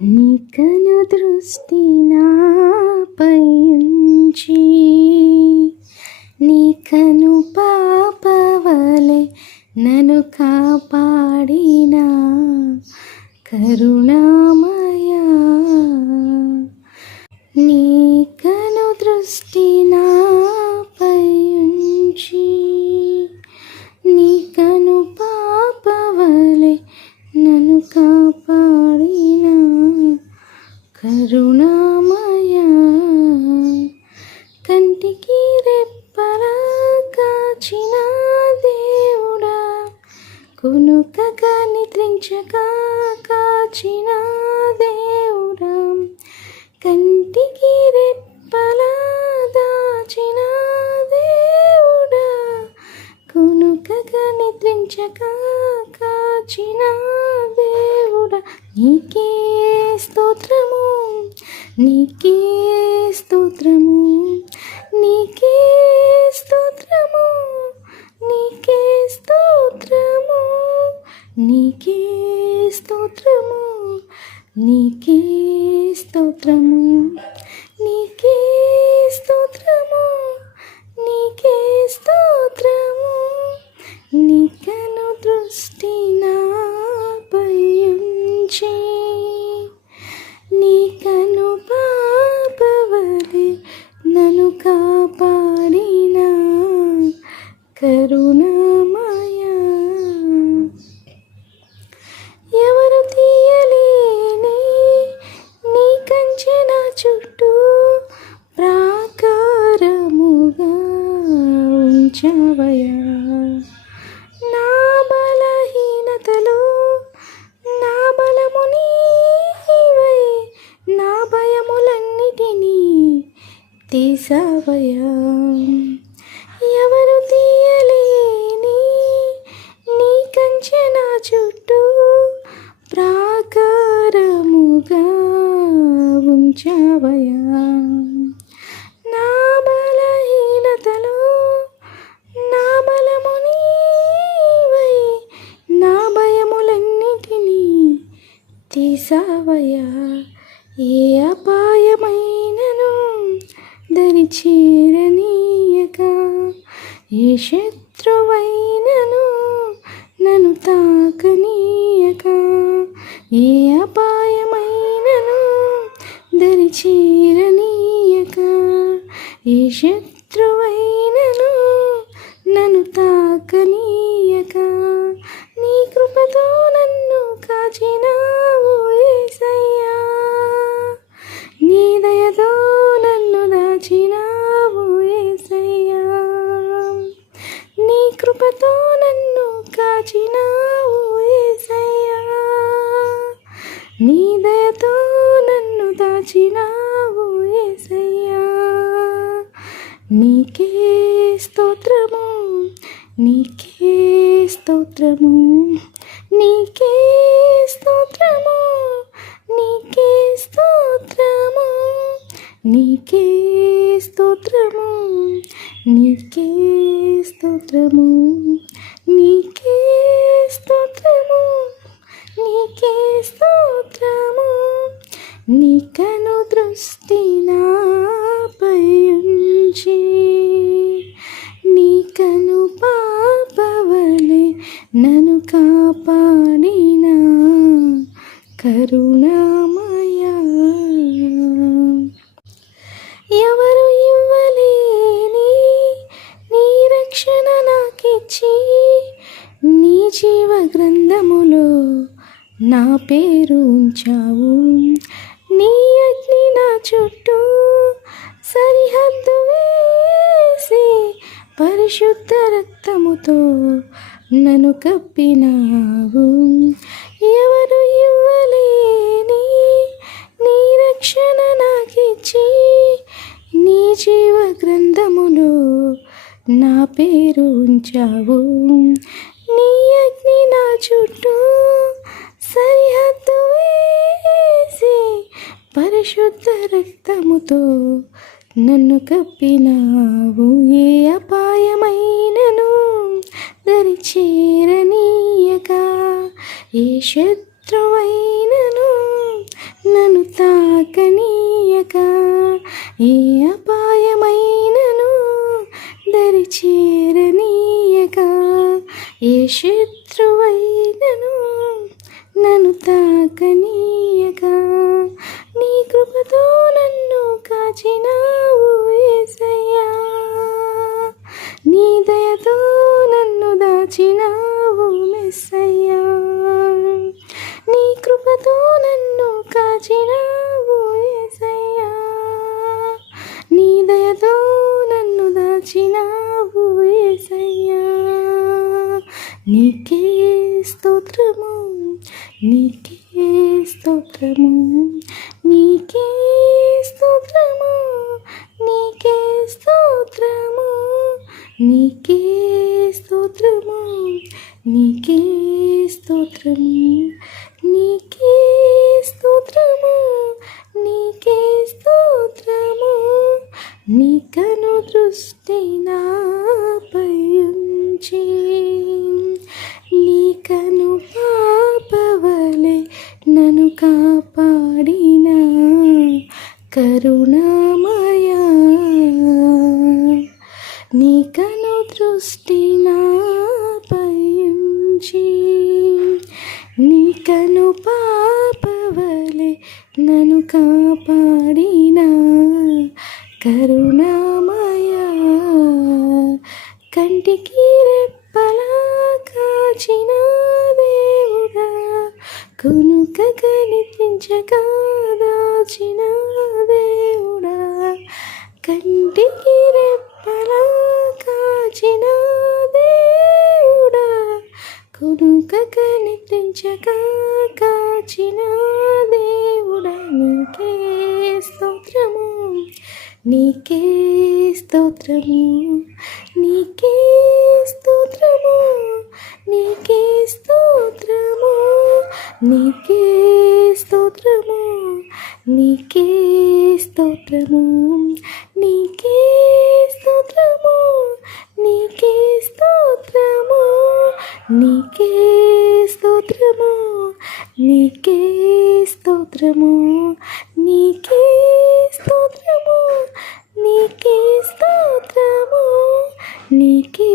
నీ కను దృష్టి నాపై ఉంచి నీ కను పాపవలె నన్ను కాపాడిన కరుణామయా. నీ కను దృష్టి నాపై ఉంచి నీ కను పాపవలె నన్ను కాపాడిన కరుణామయా. కంటికి రెప్పలా కాచిన దేవుడా, కొనుకక నిద్రించక కాచిన దేవుడా, కంటికి రెప్పలా దాచిన దేవుడా, కొనుకక నిద్రించక కాచిన దేవుడా, నీకే స్తోత్రము, నీకే స్తోత్రము, నీకే స్తోత్రము, నీకే స్తోత్రము, నీకే స్తోత్రము, నీకే స్తోత్రము, నీకే స్తోత్రము, నీకే స్తోత్రము. నీ కను దృష్టి నాపై ఉంచి నీ కను పాపవలె నన్ను కాపాడిన కరుణామయా. ఎవరు తీయలేని నీ కంచె నా చుట్టూ ప్రాకారముగా ఉంచవయా. నా బలహీనతలో నా బలము నీవై నా భయములన్నిటినీ తీసావయా. ఎవరు తీయలేని నీ కంచె నా చుట్టూ ప్రాకారముగా ఉంచవయా. నా బలహీనతలో నా బలము నీవై నా భయములన్నిటినీ తీసావయా. ఏ అపాయమైనను దరి చేరనీయక, ఏ శత్రువైనను నన్ను తాకనీయక, ఏ అపాయమైనను దరి చేరనీయక, ఏ శత్రువైనను నన్ను తాకనీయక, నీ కృపతో నన్ను కాచినావు యేసయ్యా, నీ దయతో నన్ను దాచినావు యేసయ్యా, నీ కృపతో నన్ను కాచినావు యేసయ్యా, నీ దయతో నన్ను దాచినావు యేసయ్యా. నీకే స్తోత్రము, నీకే స్తోత్రము, నీకే స్తోత్రము, నీకే స్తోత్రము, నీకే స్తోత్రము, నీకే స్తోత్రము, నీకే స్తోత్రము, నీకే స్తోత్రము. నీ కను దృష్టి నాపై ఉంచి నీ కను పాపవలె నన్ను కాపాడిన కరుణామయా. ఎవరు ఇవ్వలేని నీ రక్షణ నాకిచ్చి నీ జీవ గ్రంథములో నా పేరు ఉంచావు. నీ అగ్ని నా చుట్టూ సరిహద్దు వేసి పరిశుద్ధ రక్తముతో నన్ను కప్పినావు. ఎవరు ఇవ్వలేని నీ రక్షణ నాకిచ్చి నీ జీవ గ్రంథములో నా పేరు ఉంచావు. నీ అగ్ని నా చుట్టూ సరిహద్దు వేసి పరిశుద్ధ రక్తముతో నన్ను కప్పినావు. ఏ అపాయమైనను దరి చేరనీయక, ఏ శత్రువైనను తాకనీయక, ఏ అపాయమైనను దరి చేరనీయక, ఏ శత్రువైనను నన్ను తాకనీయక, నీ కృపతో నన్ను కాచినావు యేసయ్యా, నీ దయతో నన్ను దాచినావు మెస్సయ్యా, నీ కృపతో నన్ను కాచినావు యేసయ్యా, నీ దయతో నన్ను దాచినావు యేసయ్యా, నీకే స్తోత్రము, నీకే స్తోత్రము, నీకే స్తోత్రము, నీకే స్తోత్రము, నీకే స్తోత్రము, నీకే స్తోత్రము, నీకే స్తోత్రము, నీకే స్తోత్రము, నీ కను దృష్టి నాపై ఉంచి, నీ కను పాపవలె నన్ను కాపాడిన కరుణామయా, నీ కను దృష్టి నాపై ఉంచి, నీ కను పాపవలె నన్ను కాపాడిన కరుణామయా, కంటికి రెప్పలా కాచిన దేవుడా, కునుక కనిపించక దాచిన దేవుడా, కంటికి రెప్పలా కాచిన దేవుడా, కునుక కనిపించక కాచిన దేవుడా, నీకే స్తోత్రము, నీకే స్తోత్రము, నీకే స్తోత్రము, నీకే స్తోత్రము, నీకే స్తోత్రము, నీకే స్తోత్రము, నీకే స్తోత్రము, నీకే స్తోత్రము, నీకే స్తోత్రము, నీకే స్తోత్రము, నీకే స్తోత్రము, నీకే స్తోత్రము, నీకే